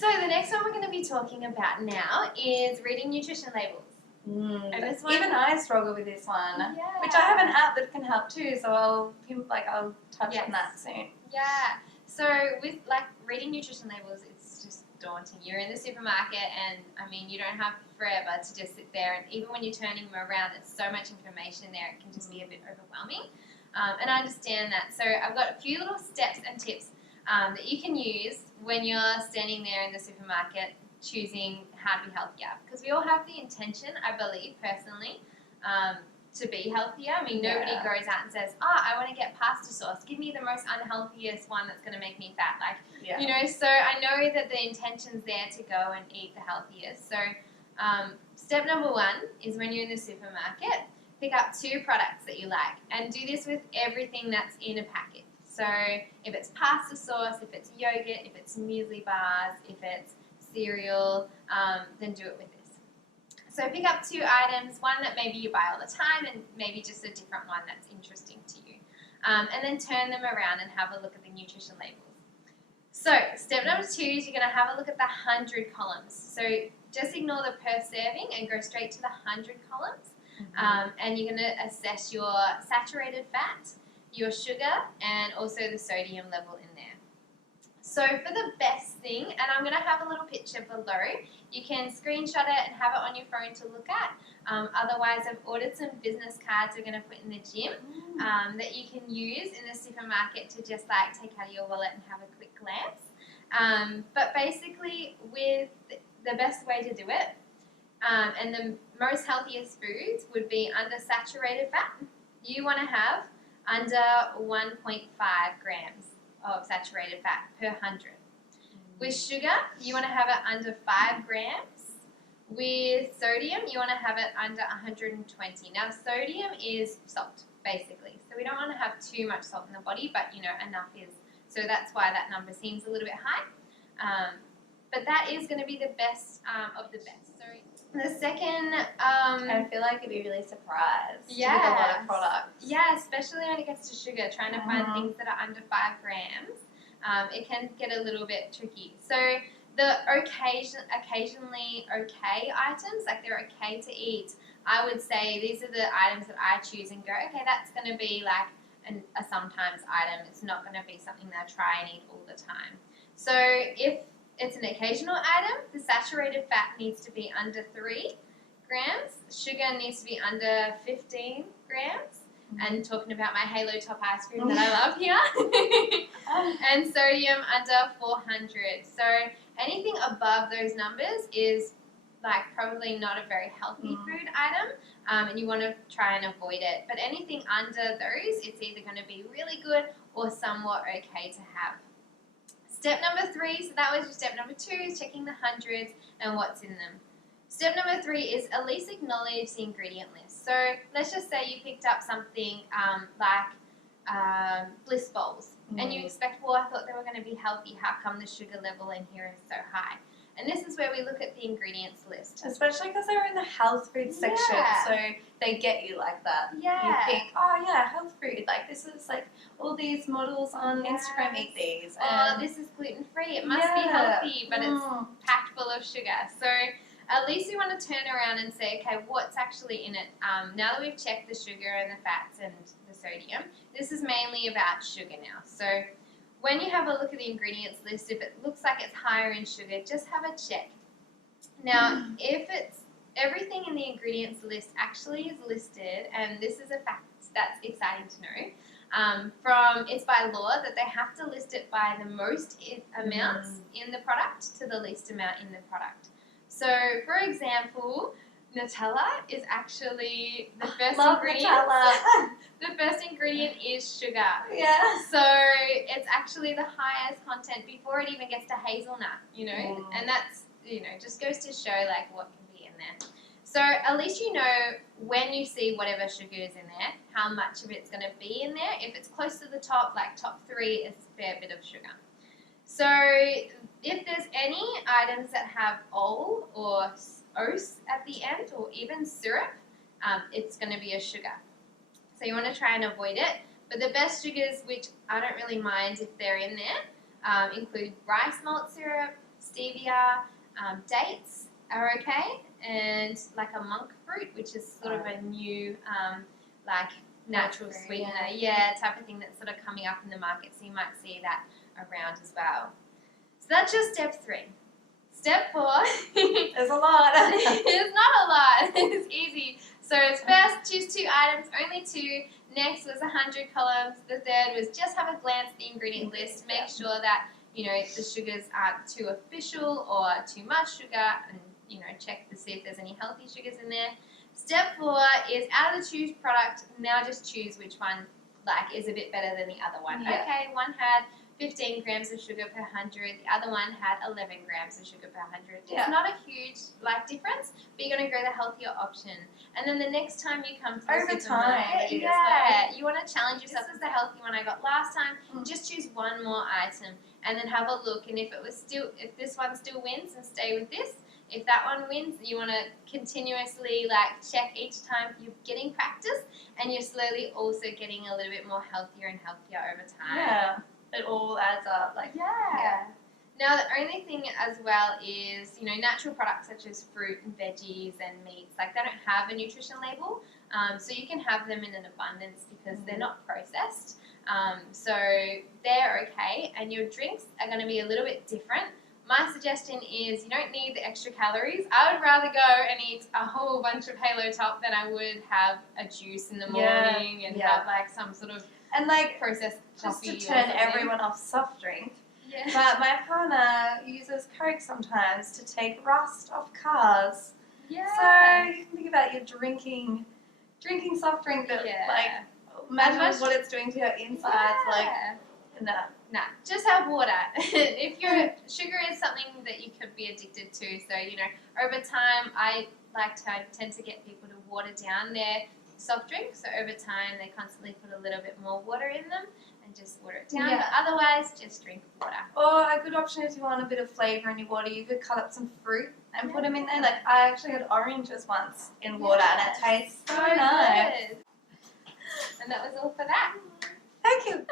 So the next one we're going to be talking about now is reading nutrition labels. And this one, even I struggle with this one, yeah. which I have an app that can help too. So I'll touch on that soon. Yeah. So with like reading nutrition labels, it's just daunting. You're in the supermarket, and I mean, you don't have forever to just sit there. And even when you're turning them around, there's so much information there; it can just be a bit overwhelming. And I understand that. So I've got a few little steps and tips that you can use when you're standing there in the supermarket choosing how to be healthier. Because we all have the intention, I believe, personally, to be healthier. I mean, nobody goes out and says, I want to get pasta sauce. Give me the most unhealthiest one that's going to make me fat. You know, so I know that the intention's there to go and eat the healthiest. So step number one is when you're in the supermarket, pick up 2 products that you like, and do this with everything that's in a packet. So if it's pasta sauce, if it's yogurt, if it's muesli bars, if it's cereal, then do it with this. So pick up 2 items, one that maybe you buy all the time and maybe just a different one that's interesting to you. And then turn them around and have a look at the nutrition labels. So step number 2 is you're going to have a look at the 100 columns. So just ignore the per serving and go straight to the 100 columns. And you're going to assess your saturated fat, your sugar, and also the sodium level in there. So for the best thing, and I'm going to have a little picture below, you can screenshot it and have it on your phone to look at. Otherwise, I've ordered some business cards we're going to put in the gym that you can use in the supermarket to just like take out of your wallet and have a quick glance. But basically, with the best way to do it, and the most healthiest foods would be under saturated fat. You want to have under 1.5 grams of saturated fat per 100. With sugar, you want to have it under 5 grams. With sodium, you want to have it under 120. Now, sodium is salt, basically. So we don't want to have too much salt in the body, but, you know, enough is. So that's why that number seems a little bit high. But that is going to be the best of the best. So the second... I feel like you'd be really surprised with a lot of products. Yeah, especially when it gets to sugar, trying to find things that are under 5 grams. It can get a little bit tricky. So the occasionally okay items, like they're okay to eat, I would say these are the items that I choose and go, okay, that's going to be like a sometimes item. It's not going to be something that I try and eat all the time. So if it's an occasional item, the saturated fat needs to be under 3 grams. Sugar needs to be under 15 grams. And talking about my Halo Top ice cream that I love here. And sodium under 400. So anything above those numbers is like probably not a very healthy food item, and you want to try and avoid it. But anything under those, it's either going to be really good or somewhat okay to have. Step number 3, so that was your step number 2, is checking the hundreds and what's in them. Step number 3 is at least acknowledge the ingredient list. So let's just say you picked up something like Bliss Bowls, and you expect, well, I thought they were going to be healthy. How come the sugar level in here is so high? And this is where we look at the ingredients list. Especially because they're in the health food section, so they get you like that. Yeah. You think, oh yeah, health food. Like this is like all these models on Instagram eat these. Oh, this is gluten free. It must be healthy, but it's packed full of sugar. So at least you want to turn around and say, okay, what's actually in it? Now that we've checked the sugar and the fats and the sodium, this is mainly about sugar now. So when you have a look at the ingredients list, if it looks like it's higher in sugar, just have a check. Now, if it's everything in the ingredients list actually is listed, and this is a fact that's exciting to know, it's by law that they have to list it by the most amounts in the product to the least amount in the product. So, for example, Nutella is actually the first ingredient. Nutella. The first ingredient is sugar. Yeah. So it's actually the highest content before it even gets to hazelnut, you know, and that's, you know, just goes to show like what can be in there. So at least you know when you see whatever sugar is in there, how much of it's going to be in there. If it's close to the top, like top 3, it's a fair bit of sugar. So if there's any items that have ol or os at the end, or even syrup, it's going to be a sugar. So you want to try and avoid it. But the best sugars, which I don't really mind if they're in there, include rice malt syrup, stevia, dates are okay, and like a monk fruit, which is sort of a new like natural fruit, sweetener, yeah, type of thing that's sort of coming up in the market. So you might see that around as well. So that's just step 3. Step 4. There's a lot. It's not a lot. It's easy. So it's first, choose 2 items, only 2. Next was 100 columns. The third was just have a glance at the ingredient list. Make sure that, you know, the sugars aren't too official or too much sugar, and, you know, check to see if there's any healthy sugars in there. Step 4 is out of the choose product, now just choose which one like is a bit better than the other one. Yeah. Okay, one had 15 grams of sugar per 100. The other one had 11 grams of sugar per 100. Yeah. It's not a huge like difference, but you're going to go the healthier option. And then the next time you come to the Over supermarket, time, you want to challenge yourself. This is the healthy one I got last time. Just choose one more item and then have a look. And if this one still wins, and stay with this. If that one wins, you want to continuously like check each time. You're getting practice, and you're slowly also getting a little bit more healthier and healthier over time. Yeah, it all adds up. Like yeah. Now the only thing as well is, you know, natural products such as fruit and veggies and meats, like they don't have a nutrition label, so you can have them in an abundance because they're not processed. So they're okay, and your drinks are going to be a little bit different. My suggestion is you don't need the extra calories. I would rather go and eat a whole bunch of Halo Top than I would have a juice in the morning and have like some sort of processed just coffee. to turn everyone off soft drink. Yeah. But my partner uses Coke sometimes to take rust off cars. Yeah. So you can think about your drinking soft drink, but like imagine what it's doing to your insides. Like nah, just have water. If your sugar is something that you could be addicted to, so you know, over time I tend to get people to water down their soft drinks. So over time they constantly put a little bit more water in them and just water it down. Yeah. But otherwise, just drink water. Or a good option if you want a bit of flavour in your water, you could cut up some fruit and put them in there. Like I actually had oranges once in water and it tastes so nice. Good. And that was all for that. Thank you.